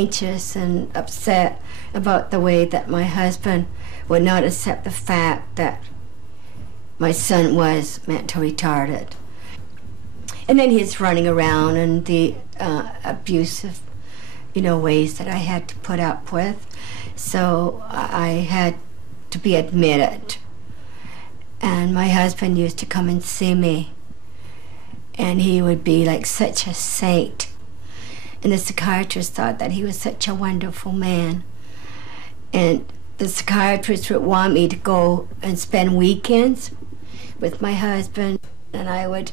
anxious and upset about the way that my husband would not accept the fact that my son was mentally retarded. And then he's running around and the abusive, ways that I had to put up with. So I had to be admitted. And my husband used to come and see me. And he would be like such a saint. And the psychiatrist thought that he was such a wonderful man. And the psychiatrist would want me to go and spend weekends with my husband. And I would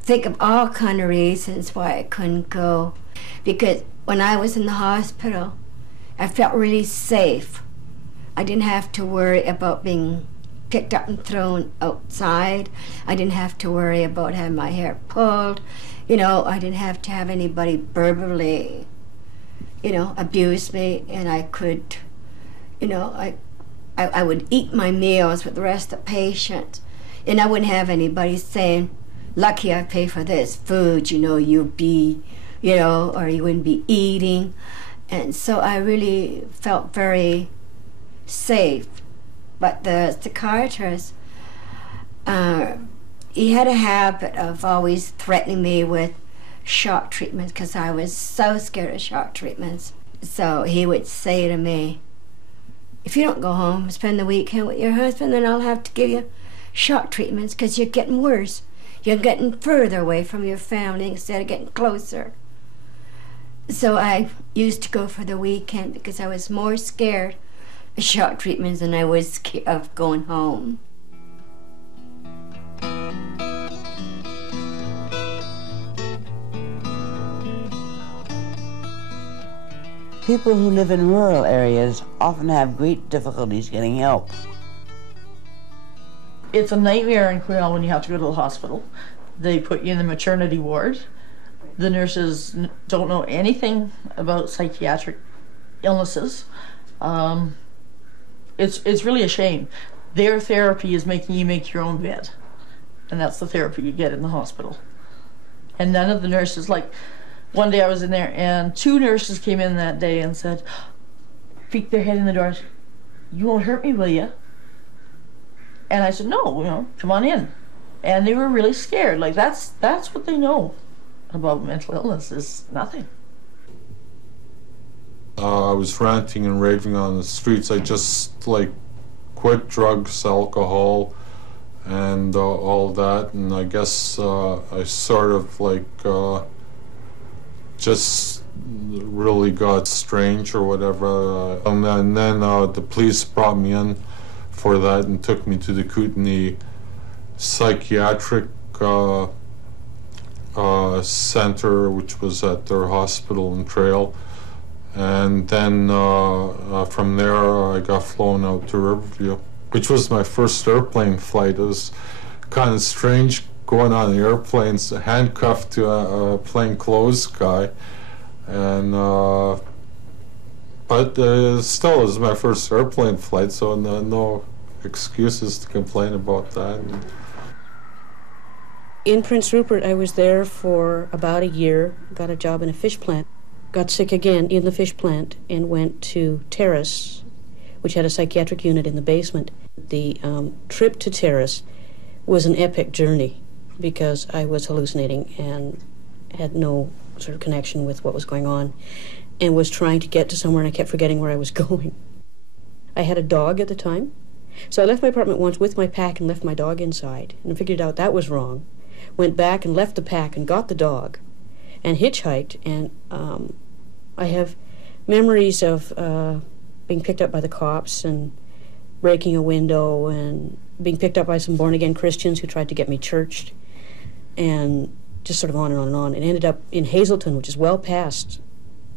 think of all kind of reasons why I couldn't go. Because when I was in the hospital, I felt really safe. I didn't have to worry about being picked up and thrown outside. I didn't have to worry about having my hair pulled. I didn't have to have anybody verbally, abuse me, and I could, I would eat my meals with the rest of the patients, and I wouldn't have anybody saying, lucky I pay for this food, you'd be, or you wouldn't be eating. And so I really felt very safe. But the psychiatrist, he had a habit of always threatening me with shock treatments because I was so scared of shock treatments. So he would say to me, if you don't go home and spend the weekend with your husband, then I'll have to give you shock treatments because you're getting worse. You're getting further away from your family instead of getting closer. So I used to go for the weekend because I was more scared of shock treatments than I was scared of going home. People who live in rural areas often have great difficulties getting help. It's a nightmare in Quail when you have to go to the hospital. They put you in the maternity ward. The nurses don't know anything about psychiatric illnesses. It's really a shame. Their therapy is making you make your own bed. And that's the therapy you get in the hospital. And none of the nurses, like, one day I was in there and 2 nurses came in that day and said, peeked their head in the door, you won't hurt me, will you? And I said, no, come on in. And they were really scared. Like, that's what they know about mental illness, is nothing. I was ranting and raving on the streets. I just, quit drugs, alcohol, and all that. And I guess I sort of, just really got strange or whatever. And then the police brought me in for that and took me to the Kootenai Psychiatric Center, which was at their hospital in Trail. And then from there I got flown out to Riverview, which was my first airplane flight. It was kind of strange going on the airplanes, handcuffed to a plainclothes guy. And but still, it was my first airplane flight, so no excuses to complain about that. In Prince Rupert, I was there for about a year, got a job in a fish plant, got sick again in the fish plant, and went to Terrace, which had a psychiatric unit in the basement. The trip to Terrace was an epic journey because I was hallucinating and had no sort of connection with what was going on and was trying to get to somewhere, and I kept forgetting where I was going. I had a dog at the time, so I left my apartment once with my pack and left my dog inside and figured out that was wrong. Went back and left the pack and got the dog and hitchhiked, and I have memories of being picked up by the cops and breaking a window and being picked up by some born-again Christians who tried to get me churched, and just sort of on and on and on. It ended up in Hazelton, which is well past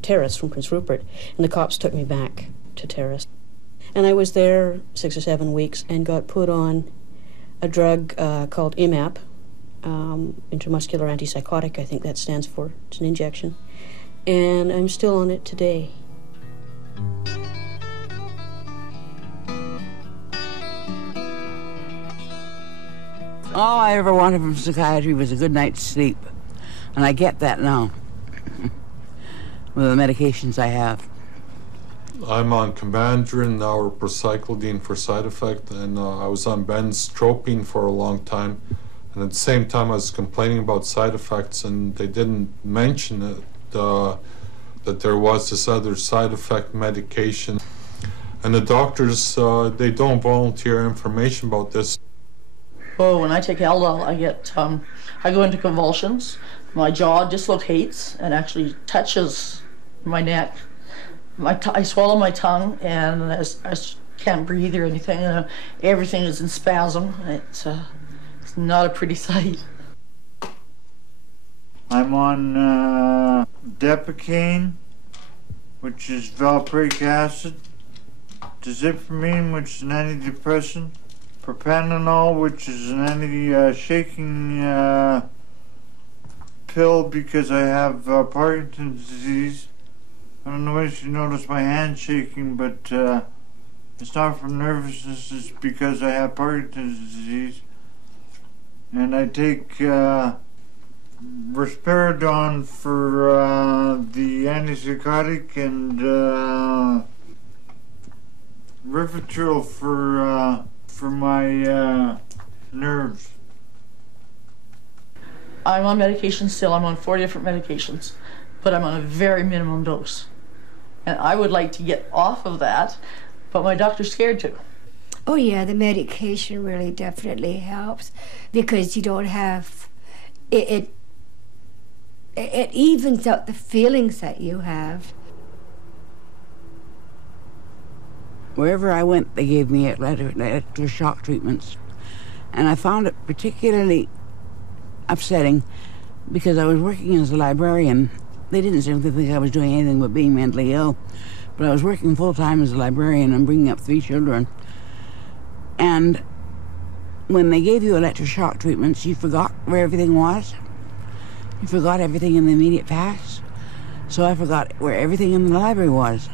Terrace from Prince Rupert, and the cops took me back to Terrace. And I was there 6 or 7 weeks and got put on a drug called IMAP, intramuscular antipsychotic, I think that stands for. It's an injection. And I'm still on it today. All I ever wanted from psychiatry was a good night's sleep, and I get that now. with the medications I have. I'm on Comandrin now, or procyclidine for side effect, and I was on benztropine for a long time. And at the same time, I was complaining about side effects, and they didn't mention it, that there was this other side effect medication. And the doctors, they don't volunteer information about this. Oh, when I take Eldol, I go into convulsions. My jaw dislocates and actually touches my neck. I swallow my tongue, and I can't breathe or anything. Everything is in spasm. It's not a pretty sight. I'm on Depicane, which is valproic acid, Dizipramine, which is an antidepressant, propranolol, which is an anti-shaking pill because I have Parkinson's disease. I don't know if you notice my hand shaking, but it's not from nervousness, it's because I have Parkinson's disease. And I take risperidone for the antipsychotic and Rivotril for my nerves. I'm on medication still. I'm on 4 different medications, but I'm on a very minimum dose. And I would like to get off of that, but my doctor's scared to. Oh yeah, the medication really definitely helps because you don't have it evens out the feelings that you have. Wherever I went, they gave me electroshock treatments. And I found it particularly upsetting because I was working as a librarian. They didn't seem to think I was doing anything but being mentally ill. But I was working full-time as a librarian and bringing up 3 children. And when they gave you electroshock treatments, you forgot where everything was. You forgot everything in the immediate past. So I forgot where everything in the library was.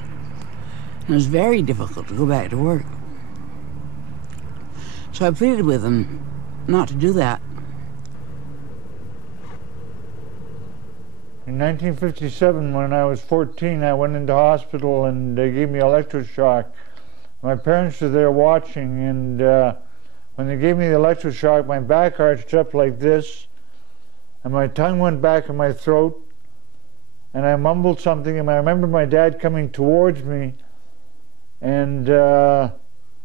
And it was very difficult to go back to work. So I pleaded with them not to do that. In 1957, when I was 14, I went into hospital and they gave me electroshock. My parents were there watching, and when they gave me the electroshock, my back arched up like this, and my tongue went back in my throat, and I mumbled something, and I remember my dad coming towards me, and I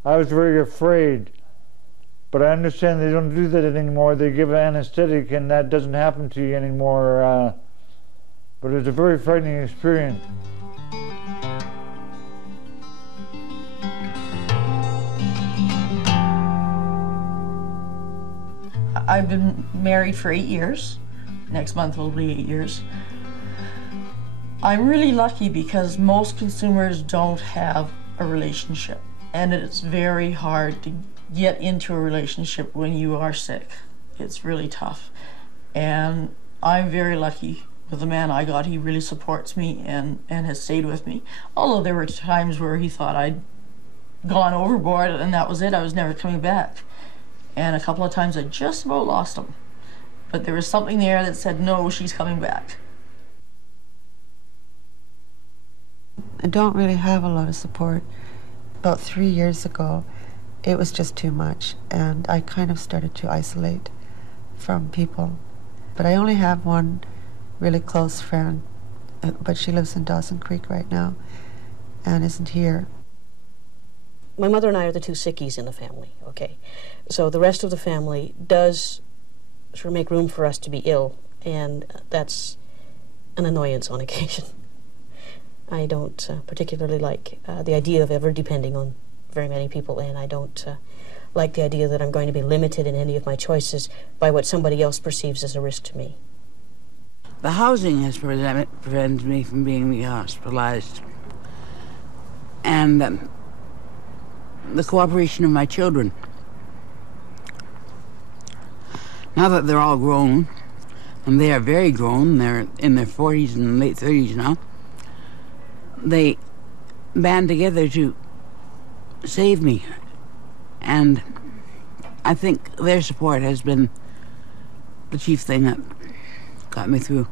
was very afraid. But I understand they don't do that anymore. They give anesthetic, and that doesn't happen to you anymore. But it was a very frightening experience. I've been married for 8 years. Next month will be 8 years. I'm really lucky because most consumers don't have a relationship, and it's very hard to get into a relationship when you are sick. It's really tough. And I'm very lucky with the man I got. He really supports me and has stayed with me. Although there were times where he thought I'd gone overboard and that was it, I was never coming back. And a couple of times I just about lost him. But there was something there that said, no, she's coming back. I don't really have a lot of support. About 3 years ago, it was just too much, and I kind of started to isolate from people. But I only have one really close friend, but she lives in Dawson Creek right now and isn't here. My mother and I are the 2 sickies in the family, okay? So the rest of the family does sort of make room for us to be ill, and that's an annoyance on occasion. I don't particularly like the idea of ever depending on very many people, and I don't like the idea that I'm going to be limited in any of my choices by what somebody else perceives as a risk to me. The housing has prevented me from being hospitalized. And the cooperation of my children. Now that they're all grown, and they are very grown, they're in their 40s and late 30s now, they band together to save me. And I think their support has been the chief thing that got me through.